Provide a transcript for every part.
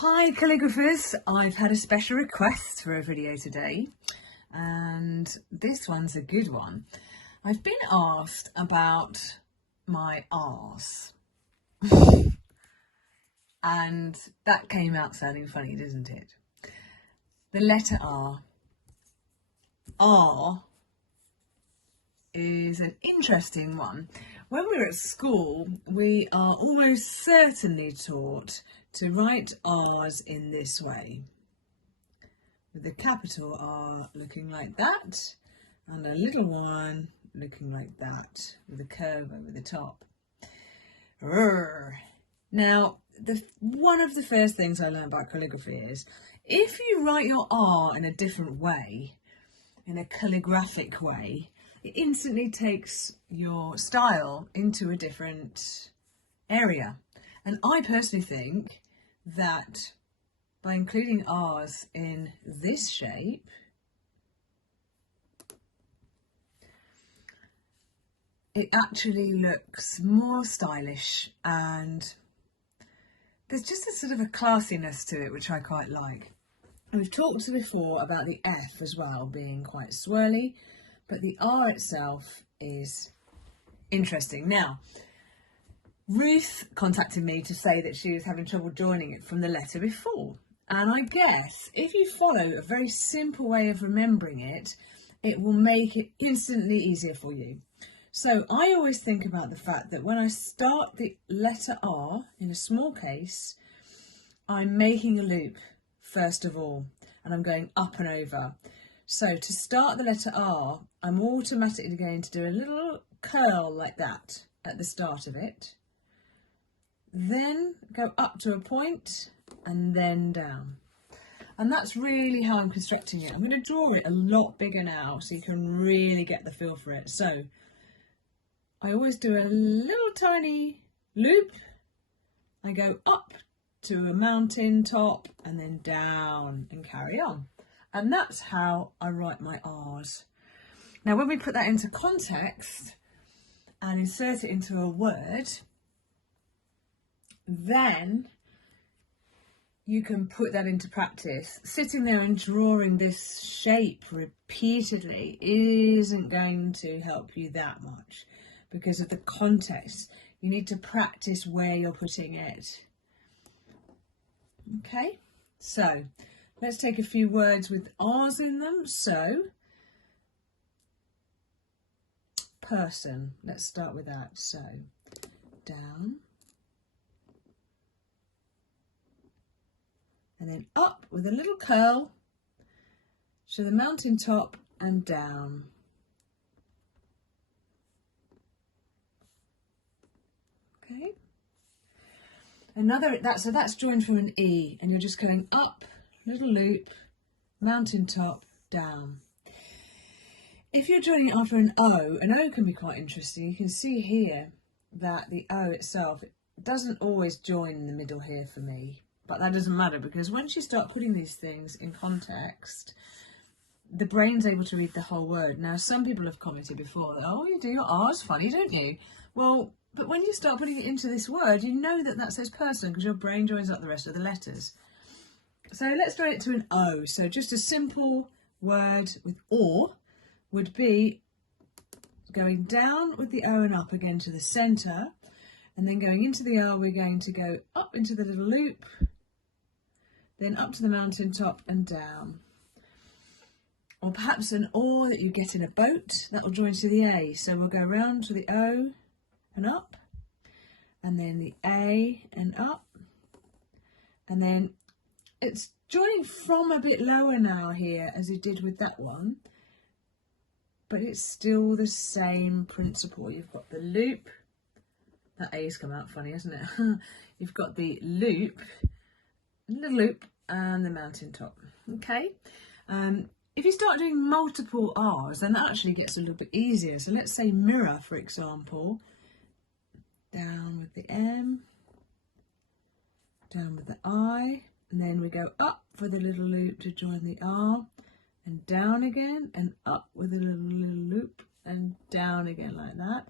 Hi calligraphers, I've had a special request for a video today and this one's a good one. I've been asked about my R's and that came out sounding funny, didn't it? The letter R. R is an interesting one. When we're at school, we are almost certainly taught to write R's in this way, with the capital R looking like that, and a little one looking like that, with a curve over the top. Now, one of the first things I learned about calligraphy is, if you write your R in a different way, in a calligraphic way, it instantly takes your style into a different area. And I personally think that by including R's in this shape, it actually looks more stylish and there's just a sort of a classiness to it, which I quite like. And we've talked before about the F as well being quite swirly, but the R itself is interesting. Now, Ruth contacted me to say that she was having trouble joining it from the letter before. And I guess if you follow a very simple way of remembering it, it will make it instantly easier for you. So I always think about the fact that when I start the letter R in a small case, I'm making a loop first of all, and I'm going up and over. So to start the letter R, I'm automatically going to do a little curl like that at the start of it, then go up to a point and then down. And that's really how I'm constructing it. I'm going to draw it a lot bigger now so you can really get the feel for it. So I always do a little tiny loop. I go up to a mountain top and then down and carry on. And that's how I write my R's. Now, when we put that into context and insert it into a word, then you can put that into practice. Sitting there and drawing this shape repeatedly isn't going to help you that much because of the context. You need to practice where you're putting it. Okay, so let's take a few words with R's in them. So, person, let's start with that. So, down, and then up with a little curl to the mountain top and down. Okay. So that's joined from an E, and you're just going up, little loop, mountain top, down. If you're joining it after an O can be quite interesting. You can see here that the O itself doesn't always join in the middle here for me, but that doesn't matter because once you start putting these things in context, the brain's able to read the whole word. Now, some people have commented before that, oh, you do your R's funny, don't you? Well, but when you start putting it into this word, you know that says person because your brain joins up the rest of the letters. So let's draw it to an O. So just a simple word with or would be going down with the O and up again to the centre, and then going into the R, we're going to go up into the little loop, then up to the mountain top and down. Or perhaps an or that you get in a boat, that will join to the A. So we'll go round to the O and up, and then the A and up, and then it's joining from a bit lower now here as it did with that one, but it's still the same principle. You've got the loop, that A's come out funny, hasn't it? You've got the loop, little loop, and the mountain top. Okay. If you start doing multiple R's, then that actually gets a little bit easier. So let's say mirror, for example. Down with the M, down with the I, and then we go up for the little loop to join the R, and down again, and up with a little loop, and down again like that,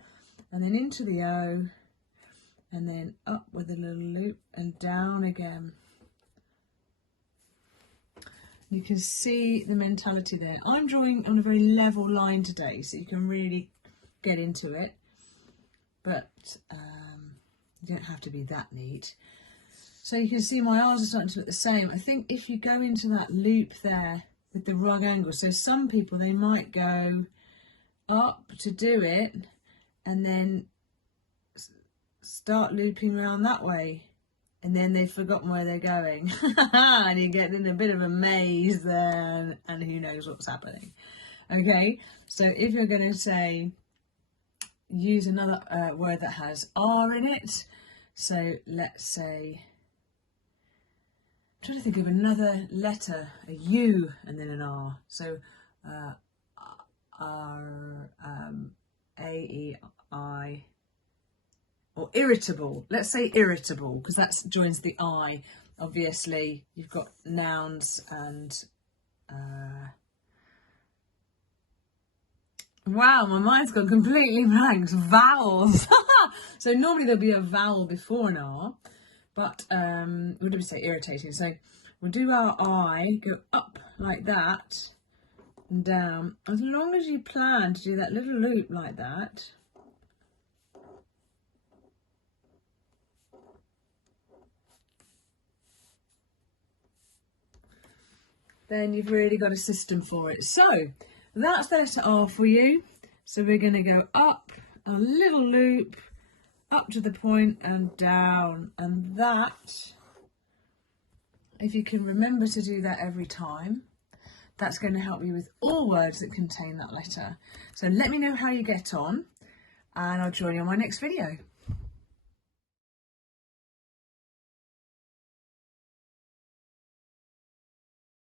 and then into the O, and then up with a little loop, and down again. You can see the mentality there. I'm drawing on a very level line today, so you can really get into it, but you don't have to be that neat. So you can see my arms are starting to look the same. I think if you go into that loop there with the wrong angle, so some people, they might go up to do it and then start looping around that way, and then they've forgotten where they're going and you get in a bit of a maze there, and who knows what's happening. Okay, so if you're going to say use another word that has R in it, so let's say, I'm trying to think of another letter, a U and then an R, so R, A, E, I, or irritable. Let's say irritable, because that joins the I. Obviously, you've got nouns and wow, my mind's gone completely blank. Vowels. So normally there'll be a vowel before an R, but we would say irritating. So we'll do our I, go up like that and down. As long as you plan to do that little loop like that. Then you've really got a system for it. So that's the letter R for you. So we're going to go up a little loop, up to the point and down. And that, if you can remember to do that every time, that's going to help you with all words that contain that letter. So let me know how you get on, and I'll join you on my next video.